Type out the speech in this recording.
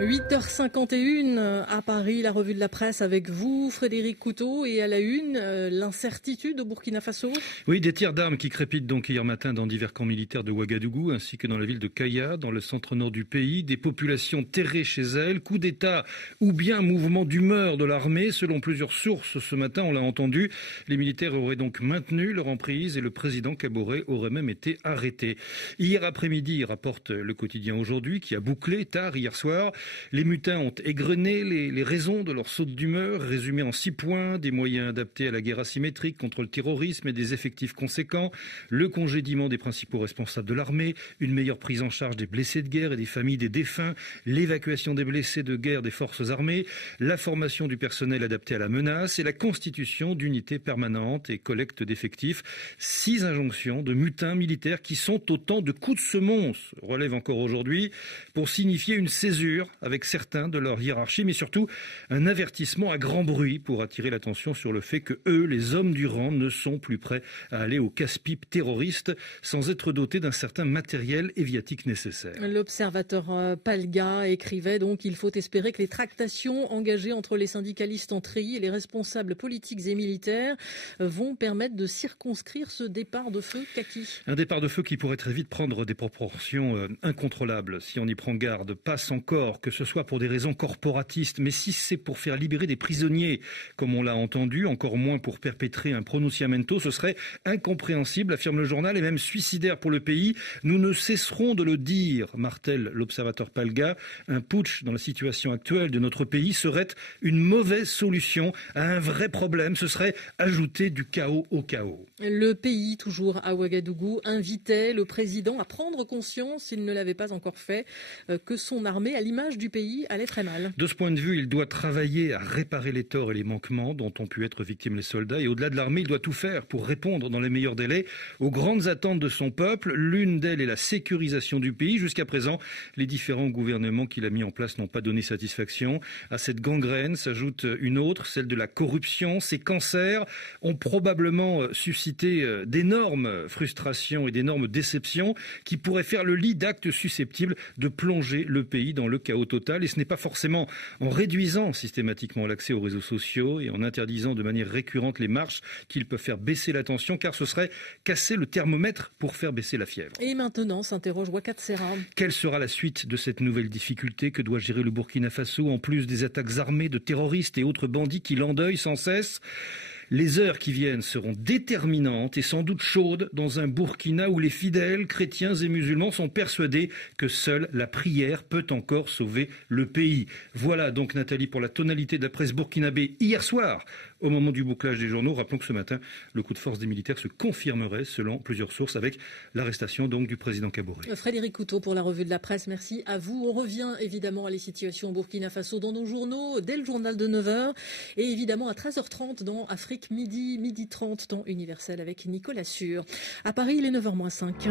8h51 à Paris, la revue de la presse avec vous, Frédéric Couteau, et à la une, l'incertitude au Burkina Faso. Oui, des tirs d'armes qui crépitent donc hier matin dans divers camps militaires de Ouagadougou ainsi que dans la ville de Kaya, dans le centre-nord du pays. Des populations terrées chez elles, coup d'État ou bien mouvement d'humeur de l'armée. Selon plusieurs sources ce matin, on l'a entendu, les militaires auraient donc maintenu leur emprise et le président Kaboré aurait même été arrêté. Hier après-midi, rapporte le quotidien Aujourd'hui, qui a bouclé tard hier soir. Les mutins ont égrené les raisons de leur saute d'humeur, résumées en 6 points, des moyens adaptés à la guerre asymétrique contre le terrorisme et des effectifs conséquents, le congédiement des principaux responsables de l'armée, une meilleure prise en charge des blessés de guerre et des familles des défunts, l'évacuation des blessés de guerre des forces armées, la formation du personnel adapté à la menace et la constitution d'unités permanentes et collecte d'effectifs. 6 injonctions de mutins militaires qui sont autant de coups de semonce, relève encore aujourd'hui, pour signifier une césure avec certains de leur hiérarchie, mais surtout un avertissement à grand bruit pour attirer l'attention sur le fait que eux, les hommes du rang, ne sont plus prêts à aller au casse-pipe terroriste sans être dotés d'un certain matériel et viatique nécessaire. L'observateur Palga écrivait donc qu'il faut espérer que les tractations engagées entre les syndicalistes en treillis et les responsables politiques et militaires vont permettre de circonscrire ce départ de feu. Kaki. Un départ de feu qui pourrait très vite prendre des proportions incontrôlables si on y prend garde. Passe encore que ce soit pour des raisons corporatistes, mais si c'est pour faire libérer des prisonniers, comme on l'a entendu, encore moins pour perpétrer un pronunciamento, ce serait incompréhensible, affirme le journal, et même suicidaire pour le pays. Nous ne cesserons de le dire, martèle l'observateur Palga. Un putsch dans la situation actuelle de notre pays serait une mauvaise solution à un vrai problème. Ce serait ajouter du chaos au chaos. Le pays, toujours à Ouagadougou, invitait le président à prendre conscience, s'il ne l'avait pas encore fait, que son armée, à l'image du pays, allait très mal. De ce point de vue, il doit travailler à réparer les torts et les manquements dont ont pu être victimes les soldats. Et au-delà de l'armée, il doit tout faire pour répondre dans les meilleurs délais aux grandes attentes de son peuple. L'une d'elles est la sécurisation du pays. Jusqu'à présent, les différents gouvernements qu'il a mis en place n'ont pas donné satisfaction. À cette gangrène s'ajoute une autre, celle de la corruption. Ces cancers ont probablement suscité d'énormes frustrations et d'énormes déceptions qui pourraient faire le lit d'actes susceptibles de plonger le pays dans le chaos total. Et ce n'est pas forcément en réduisant systématiquement l'accès aux réseaux sociaux et en interdisant de manière récurrente les marches qu'il peut faire baisser la tension, car ce serait casser le thermomètre pour faire baisser la fièvre. Et maintenant, s'interroge Wakat Serra. Quelle sera la suite de cette nouvelle difficulté que doit gérer le Burkina Faso, en plus des attaques armées de terroristes et autres bandits qui l'endeuillent sans cesse? Les heures qui viennent seront déterminantes et sans doute chaudes dans un Burkina où les fidèles, chrétiens et musulmans, sont persuadés que seule la prière peut encore sauver le pays. Voilà donc, Nathalie, pour la tonalité de la presse burkinabé hier soir, au moment du bouclage des journaux. Rappelons que ce matin, le coup de force des militaires se confirmerait, selon plusieurs sources, avec l'arrestation donc du président Kaboré. Frédéric Couteau pour la revue de la presse, merci à vous. On revient évidemment à les situations au Burkina Faso dans nos journaux, dès le journal de 9h, et évidemment à 13h30 dans Afrique Midi, 12h30, temps universel avec Nicolas Sûr. À Paris, il est 9h moins 5.